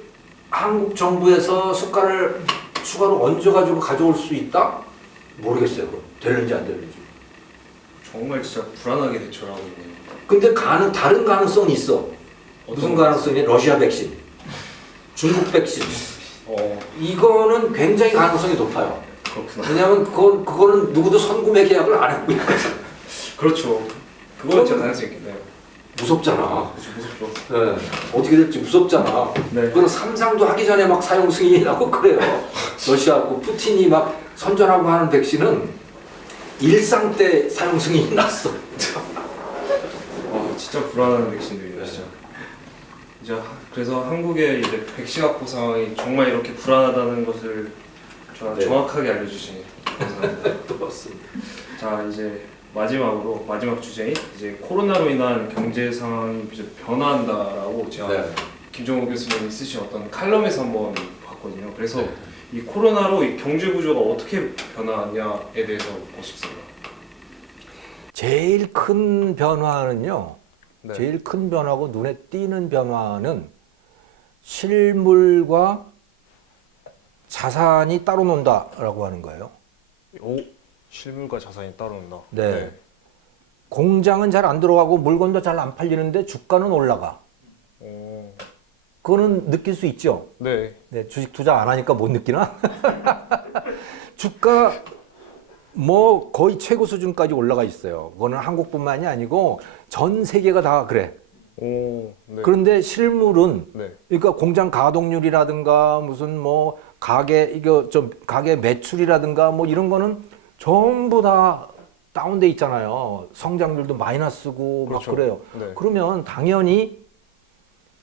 한국 정부에서 숟갈을 추가로 얹어가지고 가져올 수 있다? 모르겠어요. 되는지 안 되는지. 정말 진짜 불안하게 대처하고 있네요. 근데 다른 가능성이 있어. 무슨 가능성이? 러시아 백신, 중국 백신. 이거는 굉장히 가능성이 높아요. 그렇구나. 왜냐하면 그거는 누구도 선구매 계약을 안 하고 있거든. 그렇죠. 그건 진짜 가능성이 있겠네요. 무섭잖아. 그렇죠, 무섭죠. 네. 어떻게 될지 무섭잖아. 네. 그건 상상도 하기 전에 막 사용 승인이 나고 그래요. 러시아하고 푸틴이 막 선전하고 하는 백신은 일상 때 사용 승인이 났어. 진짜 불안한 백신들이에요, 진짜. 이제 그래서 한국의 이제 백신 확보 상황이 정말 이렇게 불안하다는 것을 네. 정확하게 알려주시니 감사합니다. 맞습니다. 자, 이제 마지막으로 마지막 주제인 이제 코로나로 인한 경제 상황이 이제 변화한다라고 제가 네. 김종호 교수님이 쓰신 어떤 칼럼에서 한번 봤거든요. 그래서 네. 이 코로나로 이 경제 구조가 어떻게 변하냐에 대해서 보고 싶습니다. 제일 큰 변화는요. 네. 제일 큰 변화고 눈에 띄는 변화는 실물과 자산이 따로 논다라고 하는 거예요. 실물과 자산이 따로 온다. 네. 공장은 잘 안 들어가고 물건도 잘 안 팔리는데 주가는 올라가. 그거는 느낄 수 있죠. 네. 네, 주식 투자 안 하니까 못 느끼나? 주가 뭐 거의 최고 수준까지 올라가 있어요. 그거는 한국뿐만이 아니고 전 세계가 다 그래. 네. 그런데 실물은 네. 그러니까 공장 가동률이라든가 무슨 뭐 가게 가게 매출이라든가 뭐 이런 거는 전부 다 다운돼 있잖아요. 성장률도 마이너스고 그렇죠. 막 그래요. 네. 그러면 당연히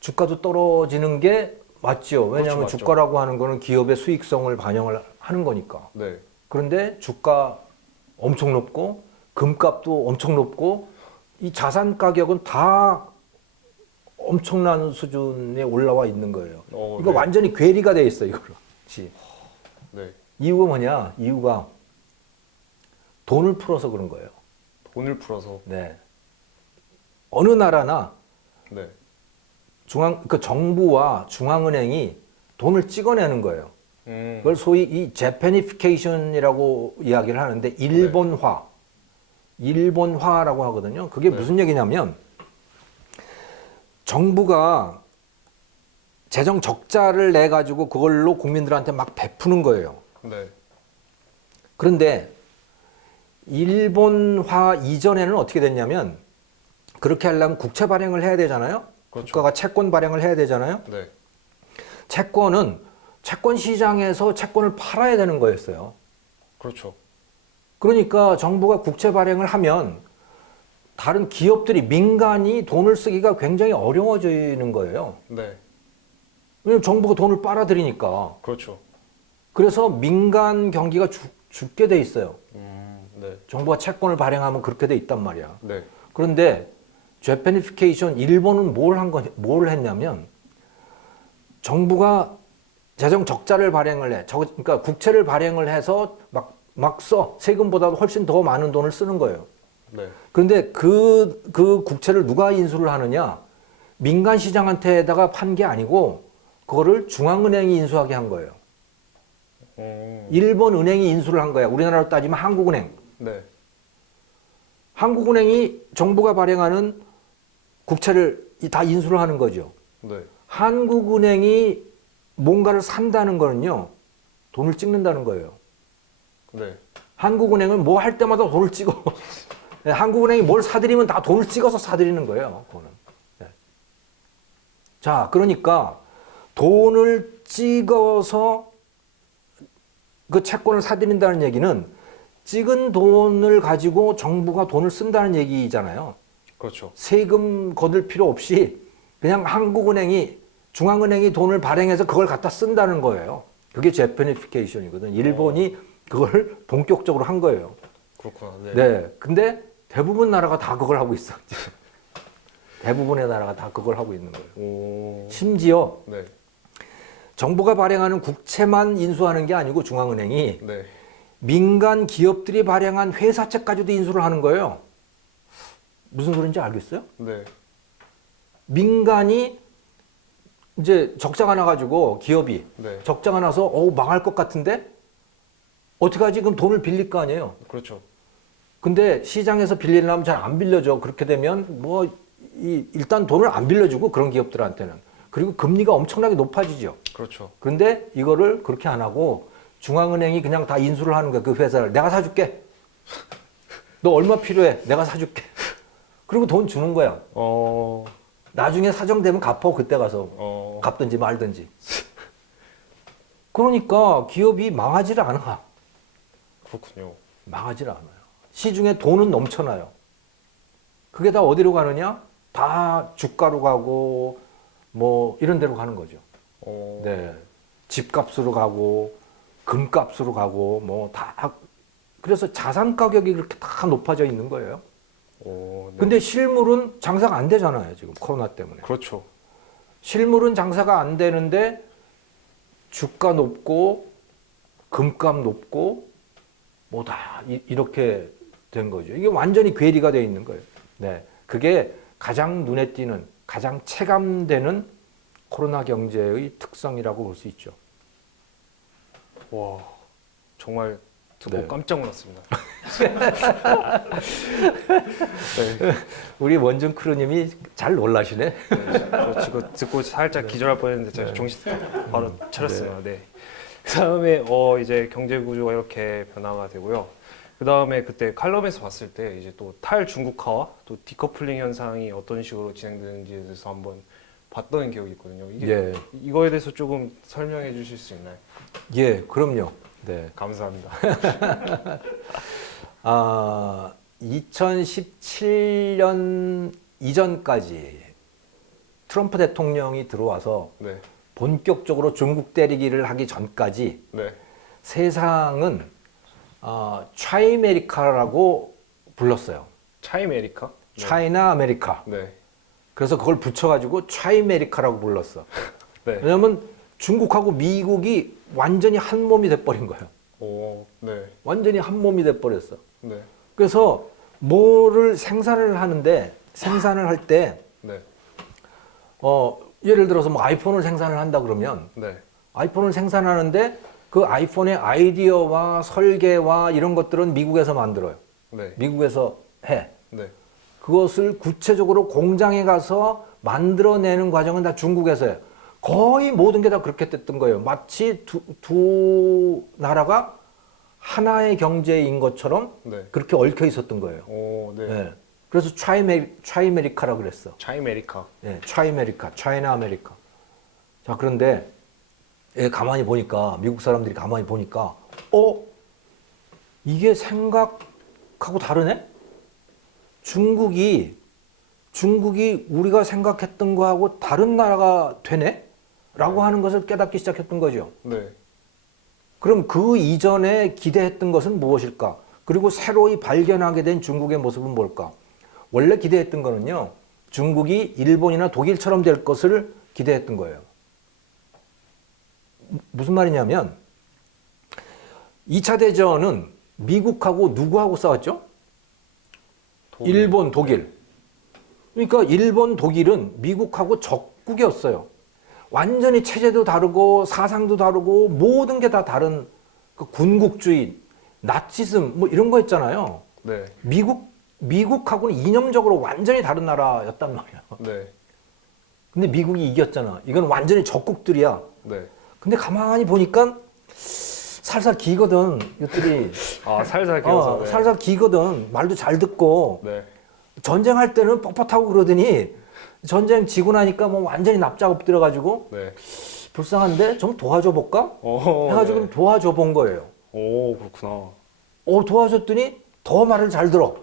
주가도 떨어지는 게 맞죠. 왜냐하면 그렇죠, 맞죠. 주가라고 하는 거는 기업의 수익성을 반영을 하는 거니까. 네. 그런데 주가 엄청 높고 금값도 엄청 높고 이 자산 가격은 다 엄청난 수준에 올라와 있는 거예요. 이거 네. 완전히 괴리가 돼 있어요. 이거지. 네. 이유가 뭐냐? 이유가 돈을 풀어서 그런 거예요. 돈을 풀어서. 네. 어느 나라나 네. 정부와 중앙은행이 돈을 찍어내는 거예요. 그걸 소위 이 재패니피케이션이라고 이야기를 하는데 일본화라고 하거든요. 그게 네. 무슨 얘기냐면 정부가 재정 적자를 내 가지고 그걸로 국민들한테 막 베푸는 거예요. 네. 그런데 일본화 이전에는 어떻게 됐냐면 그렇게 하려면 국채 발행을 해야 되잖아요. 그렇죠. 국가가 채권 발행을 해야 되잖아요. 네. 채권은 채권 시장에서 채권을 팔아야 되는 거였어요. 그렇죠. 그러니까 정부가 국채 발행을 하면 다른 기업들이 민간이 돈을 쓰기가 굉장히 어려워지는 거예요. 네. 왜냐면 정부가 돈을 빨아들이니까. 그렇죠. 그래서 민간 경기가 죽게 돼 있어요. 네. 정부가 채권을 발행하면 그렇게 돼 있단 말이야. 네. 그런데 재패니피케이션 일본은 뭘 했냐면 정부가 재정 적자를 발행을 해. 그러니까 국채를 발행을 해서 막 써. 세금보다도 훨씬 더 많은 돈을 쓰는 거예요. 네. 그런데 그 국채를 누가 인수를 하느냐? 민간 시장한테다가 판 게 아니고 그거를 중앙은행이 인수하게 한 거예요. 일본 은행이 인수를 한 거야. 우리나라로 따지면 한국은행. 네. 한국은행이 정부가 발행하는 국채를 다 인수를 하는 거죠. 네. 한국은행이 뭔가를 산다는 거는요, 돈을 찍는다는 거예요. 네. 한국은행은 뭐 할 때마다 돈을 찍어. 네, 한국은행이 뭘 사들이면 다 돈을 찍어서 사들이는 거예요. 그거는. 네. 자, 그러니까 돈을 찍어서 그 채권을 사들인다는 얘기는 찍은 돈을 가지고 정부가 돈을 쓴다는 얘기잖아요. 그렇죠. 세금 거둘 필요 없이 그냥 중앙은행이 돈을 발행해서 그걸 갖다 쓴다는 거예요. 그게 재패니피케이션이거든. 일본이 그걸 본격적으로 한 거예요. 그렇구나. 네. 네. 근데 대부분 나라가 다 그걸 하고 있어. 대부분의 나라가 다 그걸 하고 있는 거예요. 오. 심지어 네. 정부가 발행하는 국채만 인수하는 게 아니고 중앙은행이 네. 민간 기업들이 발행한 회사채까지도 인수를 하는 거예요. 무슨 소린지 알겠어요? 네. 민간이 이제 적자가 나가지고 기업이 네. 적자가 나서 망할 것 같은데 어떡하지? 그럼 돈을 빌릴 거 아니에요. 그렇죠. 근데 시장에서 빌리려면 잘 안 빌려줘. 그렇게 되면 일단 돈을 안 빌려주고 그런 기업들한테는. 그리고 금리가 엄청나게 높아지죠. 그렇죠. 그런데 이거를 그렇게 안 하고 중앙은행이 그냥 다 인수를 하는 거야. 그 회사를. 내가 사줄게. 너 얼마 필요해? 내가 사줄게. 그리고 돈 주는 거야. 나중에 사정되면 갚어. 그때 가서. 갚든지 말든지. 그러니까 기업이 망하지를 않아. 그렇군요. 망하지를 않아요. 시중에 돈은 넘쳐나요. 그게 다 어디로 가느냐? 다 주가로 가고 뭐 이런 데로 가는 거죠. 네. 집값으로 가고 금값으로 가고 뭐 다 그래서 자산 가격이 그렇게 다 높아져 있는 거예요. 네. 근데 실물은 장사가 안 되잖아요, 지금 코로나 때문에. 그렇죠. 실물은 장사가 안 되는데 주가 높고 금값 높고 뭐 다 이렇게 된 거죠. 이게 완전히 괴리가 돼 있는 거예요. 네. 그게 가장 눈에 띄는, 가장 체감되는 코로나 경제의 특성이라고 볼 수 있죠. 와, 정말 듣고 네. 깜짝 놀랐습니다. 네. 우리 원준 크루님이 잘 놀라시네. 저 지금 듣고 살짝 기절할 뻔했는데 제가 네. 정신 바로 차렸어요. 네. 그다음에 이제 경제 구조가 이렇게 변화가 되고요. 그다음에 그때 칼럼에서 봤을 때 이제 또 탈중국화와 또 디커플링 현상이 어떤 식으로 진행되는지에 대해서 한번 봤던 기억이 있거든요. 이거에 대해서 조금 설명해 주실 수 있나요? 예, 그럼요. 네. 감사합니다. 2017년 이전까지 트럼프 대통령이 들어와서 네. 본격적으로 중국 때리기를 하기 전까지 네. 세상은 차이메리카라고 불렀어요. 차이메리카? 네. 차이나 아메리카. 네. 그래서 그걸 붙여가지고 차이메리카라고 불렀어. 네. 왜냐면 중국하고 미국이 완전히 한 몸이 돼버린 거예요. 네. 완전히 한 몸이 돼버렸어. 네. 그래서 뭐를 생산을 하는데 생산을 할 때 네. 예를 들어서 뭐 아이폰을 생산을 한다 그러면 네. 아이폰을 생산하는데 그 아이폰의 아이디어와 설계와 이런 것들은 미국에서 만들어요. 네. 미국에서 해. 네. 그것을 구체적으로 공장에 가서 만들어내는 과정은 다 중국에서 해요. 거의 모든 게 다 그렇게 됐던 거예요. 마치 두 나라가 하나의 경제인 것처럼 네. 그렇게 얽혀 있었던 거예요. 네. 네. 그래서 차이메리카라고 그랬어. 차이메리카. 네, 차이메리카, 차이나 아메리카. 자, 그런데 가만히 보니까 미국 사람들이 가만히 보니까 이게 생각하고 다르네? 중국이 우리가 생각했던 거하고 다른 나라가 되네? 라고 하는 것을 깨닫기 시작했던 거죠. 네. 그럼 그 이전에 기대했던 것은 무엇일까? 그리고 새로이 발견하게 된 중국의 모습은 뭘까? 원래 기대했던 거는요, 중국이 일본이나 독일처럼 될 것을 기대했던 거예요. 무슨 말이냐면 2차 대전은 미국하고 누구하고 싸웠죠? 일본, 독일. 그러니까 일본, 독일은 미국하고 적국이었어요. 완전히 체제도 다르고 사상도 다르고 모든 게 다 다른 그 군국주의, 나치즘 뭐 이런 거 있잖아요. 네. 미국하고는 이념적으로 완전히 다른 나라였단 말이야. 네. 근데 미국이 이겼잖아. 이건 완전히 적국들이야. 네. 근데 가만히 보니까 살살 기거든, 이것들이. 살살 기어서. 네. 살살 기거든. 말도 잘 듣고. 네. 전쟁할 때는 뻣뻣하고 그러더니 전쟁 지고 나니까 뭐 완전히 납작 엎드려가지고 네. 불쌍한데 좀 도와줘 볼까? 해가지고 네. 도와줘 본 거예요. 그렇구나. 도와줬더니 더 말을 잘 들어.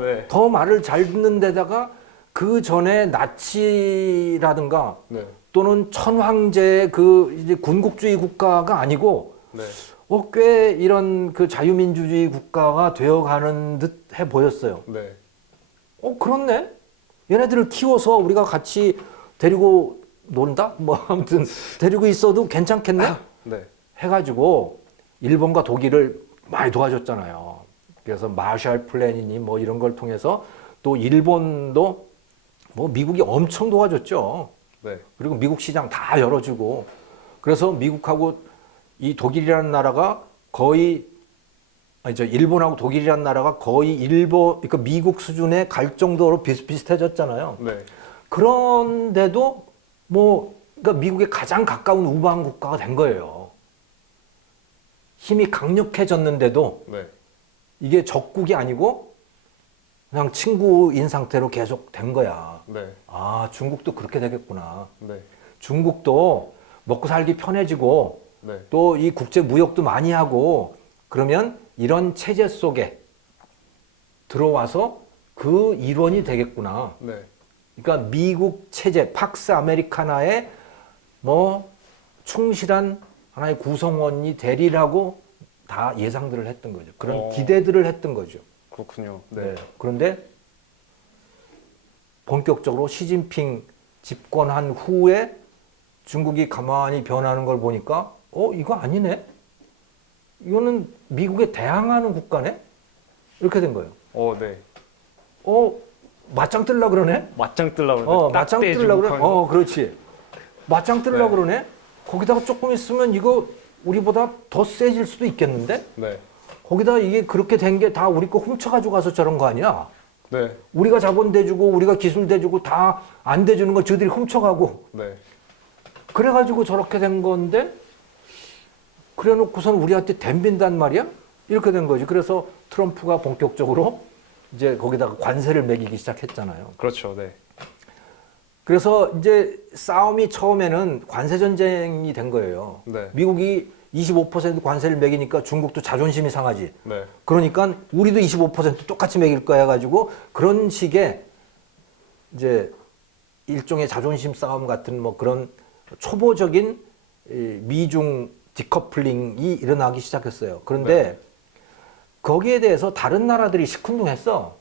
네. 더 말을 잘 듣는 데다가 그 전에 나치라든가 네. 또는 천황제의 그 이제 군국주의 국가가 아니고 네. 꽤 이런 그 자유민주주의 국가가 되어가는 듯 해 보였어요. 네. 그렇네? 얘네들을 키워서 우리가 같이 데리고 논다? 뭐 아무튼 데리고 있어도 괜찮겠네? 네. 해가지고 일본과 독일을 많이 도와줬잖아요. 그래서 마샬 플랜이니 뭐 이런 걸 통해서 또 일본도 뭐 미국이 엄청 도와줬죠. 네. 그리고 미국 시장 다 열어주고 그래서 미국하고 이 독일이라는 나라가 거의 일본하고 독일이라는 나라가 거의 그러니까 미국 수준에 갈 정도로 비슷비슷해졌잖아요. 네. 그런데도 뭐 그러니까 미국에 가장 가까운 우방 국가가 된 거예요. 힘이 강력해졌는데도 네. 이게 적국이 아니고 그냥 친구인 상태로 계속 된 거야. 네. 아, 중국도 그렇게 되겠구나. 네. 중국도 먹고 살기 편해지고 네. 또 이 국제 무역도 많이 하고 그러면 이런 체제 속에 들어와서 그 일원이 되겠구나. 네. 그러니까 미국 체제, 팍스 아메리카나의 뭐 충실한 하나의 구성원이 되리라고 다 예상들을 했던 거죠. 그런 기대들을 했던 거죠. 그렇군요. 네. 그런데 본격적으로 시진핑 집권한 후에 중국이 가만히 변하는 걸 보니까 이거 아니네? 이거는 미국에 대항하는 국가네? 이렇게 된 거예요. 네. 맞짱 뜨려고 그러네? 맞짱 뜨려고 그러네. 맞짱 뜨려고 그러네? 그렇지. 맞짱 뜨려고 그러네? 거기다가 조금 있으면 이거 우리보다 더 세질 수도 있겠는데? 네. 거기다 이게 그렇게 된 게 다 우리 거 훔쳐가지고 가서 저런 거 아니야? 네. 우리가 자본 대주고 우리가 기술 대주고 다 안 대주는 거 저들이 훔쳐가고 네. 그래가지고 저렇게 된 건데 그래 놓고선 우리한테 덤빈단 말이야? 이렇게 된 거지. 그래서 트럼프가 본격적으로 이제 거기다가 관세를 매기기 시작했잖아요. 그렇죠. 네. 그래서 이제 싸움이 처음에는 관세 전쟁이 된 거예요. 네. 미국이 25% 관세를 매기니까 중국도 자존심이 상하지. 네. 그러니까 우리도 25% 똑같이 매길 거야 가지고 그런 식의 이제 일종의 자존심 싸움 같은 뭐 그런 초보적인 미중 디커플링이 일어나기 시작했어요. 그런데 네. 거기에 대해서 다른 나라들이 시큰둥했어.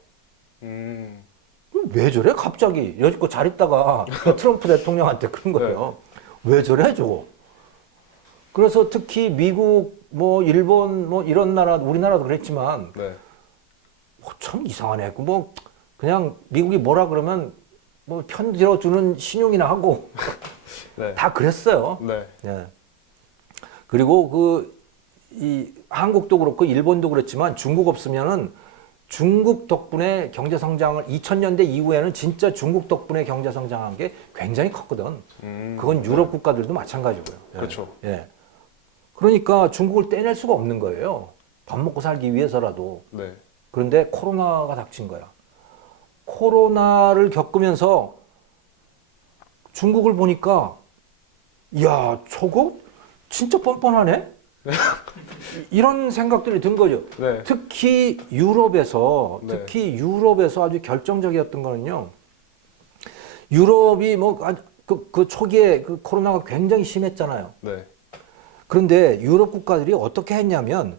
왜 저래? 갑자기 여지껏 잘 있다가 트럼프 대통령한테 그런 거예요. 왜 저래 저거? 그래서 특히 미국, 뭐 일본, 뭐 이런 나라, 우리나라도 그랬지만 네. 참 이상하네. 뭐 그냥 미국이 뭐라 그러면 뭐 편 들어주는 신용이나 하고 네. 다 그랬어요. 네. 예. 그리고 이 한국도 그렇고 일본도 그렇지만 중국 없으면은 중국 덕분에 경제 성장을 2000년대 이후에는 진짜 중국 덕분에 경제 성장한 게 굉장히 컸거든. 그건 유럽 국가들도 마찬가지고요. 그렇죠. 예. 그러니까 중국을 떼낼 수가 없는 거예요. 밥 먹고 살기 위해서라도. 네. 그런데 코로나가 닥친 거야. 코로나를 겪으면서 중국을 보니까 야, 저거 진짜 뻔뻔하네? 이런 생각들이 든 거죠. 네. 특히 유럽에서 네. 아주 결정적이었던 거는요. 유럽이 뭐 그 초기에 그 코로나가 굉장히 심했잖아요. 네. 그런데 유럽 국가들이 어떻게 했냐면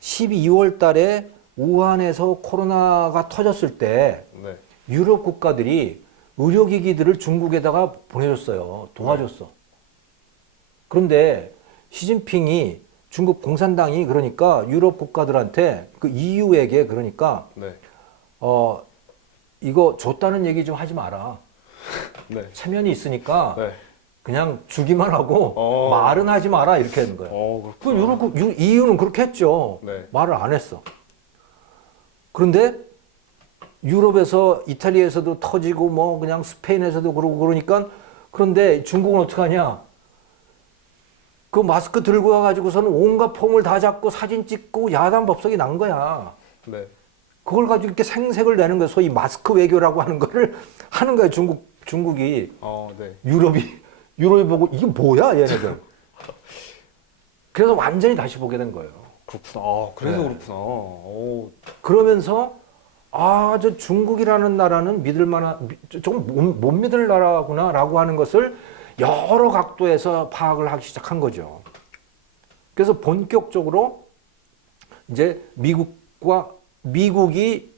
12월 달에 우한에서 코로나가 터졌을 때 네. 유럽 국가들이 의료기기들을 중국에다가 보내줬어요. 도와줬어. 그런데 시진핑이 중국 공산당이 그러니까 유럽 국가들한테 그 EU에게 그러니까 네. 이거 줬다는 얘기 좀 하지 마라. 네. 체면이 있으니까 네. 그냥 주기만 하고 말은 하지 마라 이렇게 하는 거예요. 그 EU는 그렇게 했죠. 네. 말을 안 했어. 그런데 유럽에서 이탈리아에서도 터지고 뭐 그냥 스페인에서도 그러고 그러니까 그런데 중국은 어떡하냐? 그 마스크 들고 와가지고서는 온갖 폼을 다 잡고 사진 찍고 야단 법석이 난 거야. 네. 그걸 가지고 이렇게 생색을 내는 거야. 소위 마스크 외교라고 하는 거를 하는 거야. 중국이. 네. 유럽이 보고 이게 뭐야 얘네들. 그래서 완전히 다시 보게 된 거예요. 그렇구나. 그래서 네. 그렇구나. 그러면서 저 중국이라는 나라는 믿을 만한 조금 못 믿을 나라구나라고 하는 것을 여러 각도에서 파악을 하기 시작한 거죠. 그래서 본격적으로 이제 미국이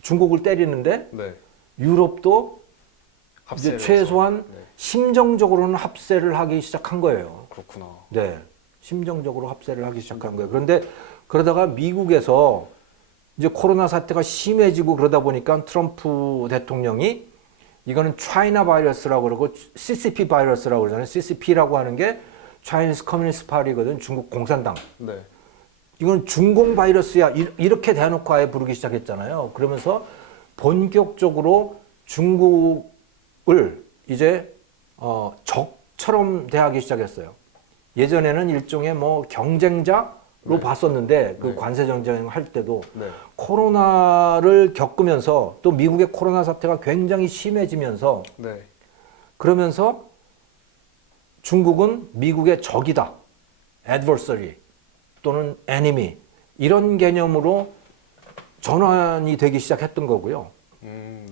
중국을 때리는데 네. 유럽도 이제 합세를 최소한 해서. 네. 심정적으로는 합세를 하기 시작한 거예요. 그렇구나. 네. 심정적으로 합세를 하기 시작한 거예요. 그런데 그러다가 미국에서 이제 코로나 사태가 심해지고 그러다 보니까 트럼프 대통령이 이거는 차이나 바이러스라고 그러고 CCP 바이러스라고 그러잖아요. CCP라고 하는 게 Chinese Communist Party거든. 중국 공산당. 네. 이건 중공 바이러스야. 이렇게 대놓고 아예 부르기 시작했잖아요. 그러면서 본격적으로 중국을 이제 적처럼 대하기 시작했어요. 예전에는 일종의 뭐 경쟁자로 네. 봤었는데 그 네. 관세 정쟁 할 때도 네. 코로나를 겪으면서 또 미국의 코로나 사태가 굉장히 심해지면서 네. 그러면서 중국은 미국의 적이다. adversary 또는 enemy 이런 개념으로 전환이 되기 시작했던 거고요. 네.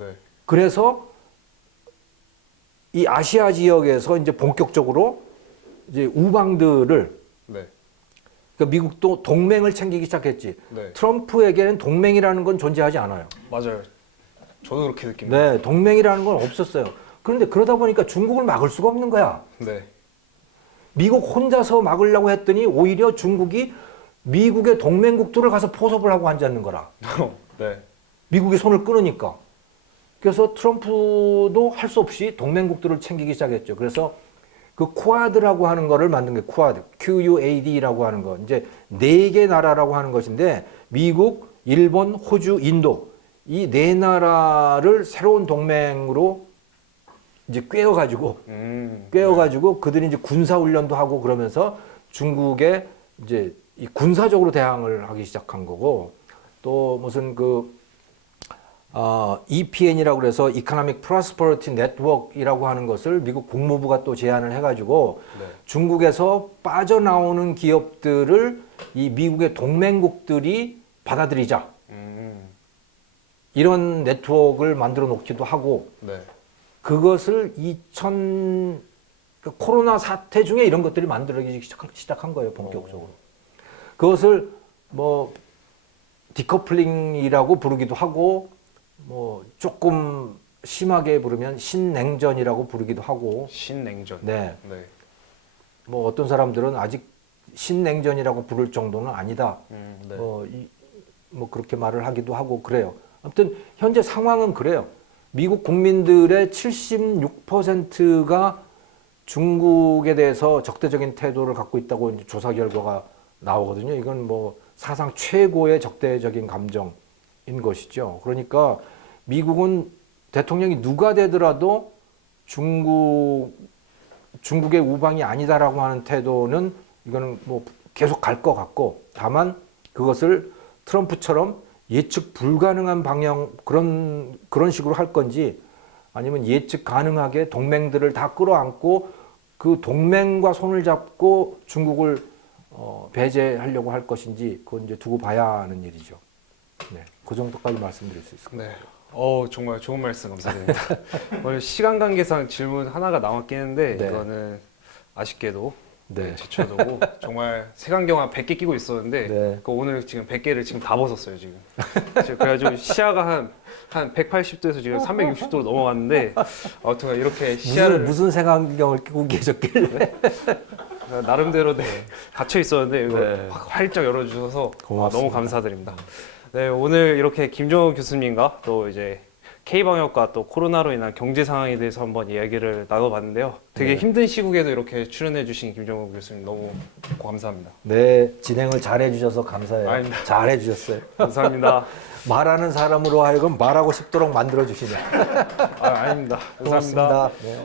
그래서 이 아시아 지역에서 이제 본격적으로 이제 우방들을 네. 그러니까 미국도 동맹을 챙기기 시작했지. 네. 트럼프에게는 동맹이라는 건 존재하지 않아요. 맞아요. 저도 그렇게 느낍니다. 네, 동맹이라는 건 없었어요. 그런데 그러다 보니까 중국을 막을 수가 없는 거야. 네. 미국 혼자서 막으려고 했더니 오히려 중국이 미국의 동맹국들을 가서 포섭을 하고 앉았는 거라. 네. 미국이 손을 끊으니까. 그래서 트럼프도 할 수 없이 동맹국들을 챙기기 시작했죠. 그래서 그 쿼드라고 하는 거를 만든 게 쿼드, QUAD라고 하는 거. 이제 4개 나라라고 하는 것인데 미국, 일본, 호주, 인도 이 4나라를 새로운 동맹으로 이제 꿰어가지고 그들이 이제 군사 훈련도 하고 그러면서 중국에 이제 이 군사적으로 대항을 하기 시작한 거고 또 무슨 EPN이라고 그래서 Economic Prosperity Network이라고 하는 것을 미국 국무부가 또 제안을 해가지고 네. 중국에서 빠져나오는 기업들을 이 미국의 동맹국들이 받아들이자 이런 네트워크를 만들어 놓기도 하고 네. 그것을 코로나 사태 중에 이런 것들이 만들어지기 시작한 거예요, 본격적으로. 그것을 뭐 디커플링이라고 부르기도 하고 뭐 조금 심하게 부르면 신냉전이라고 부르기도 하고. 신냉전. 네. 네. 뭐 어떤 사람들은 아직 신냉전이라고 부를 정도는 아니다. 네. 뭐 그렇게 말을 하기도 하고 그래요. 아무튼 현재 상황은 그래요. 미국 국민들의 76%가 중국에 대해서 적대적인 태도를 갖고 있다고 이제 조사 결과가 나오거든요. 이건 뭐 사상 최고의 적대적인 감정인 것이죠. 그러니까 미국은 대통령이 누가 되더라도 중국의 우방이 아니다라고 하는 태도는 이거는 뭐 계속 갈 것 같고 다만 그것을 트럼프처럼 예측 불가능한 방향 그런 식으로 할 건지 아니면 예측 가능하게 동맹들을 다 끌어안고 그 동맹과 손을 잡고 중국을 배제하려고 할 것인지 그건 이제 두고 봐야 하는 일이죠. 네, 그 정도까지 말씀드릴 수 있을 것 같아요. 네. 정말 좋은 말씀 감사드립니다. 오늘 시간 관계상 질문 하나가 남았긴 했는데 네. 이거는 아쉽게도 네. 제쳐두고 정말 색안경 한 100개 끼고 있었는데 네. 오늘 지금 100개를 지금 다 벗었어요 지금. 그래가지고 시야가 한 180도에서 지금 360도로 넘어갔는데 아무튼 이렇게 시야를 무슨 색안경을 끼고 계셨길래? 나름대로 갇혀 있었는데 이거 네. 활짝 열어주셔서 고맙습니다. 너무 감사드립니다. 네, 오늘 이렇게 김종욱 교수님과 또 이제 K방역과 또 코로나로 인한 경제 상황에 대해서 한번 이야기를 나눠봤는데요. 되게 네. 힘든 시국에도 이렇게 출연해주신 김종욱 교수님 너무 감사합니다. 네, 진행을 잘해 주셔서 감사해요. 아닙니다. 잘해 주셨어요. 감사합니다. 말하는 사람으로 하여금 말하고 싶도록 만들어 주시네. 아닙니다. 감사합니다. 고맙습니다. 네.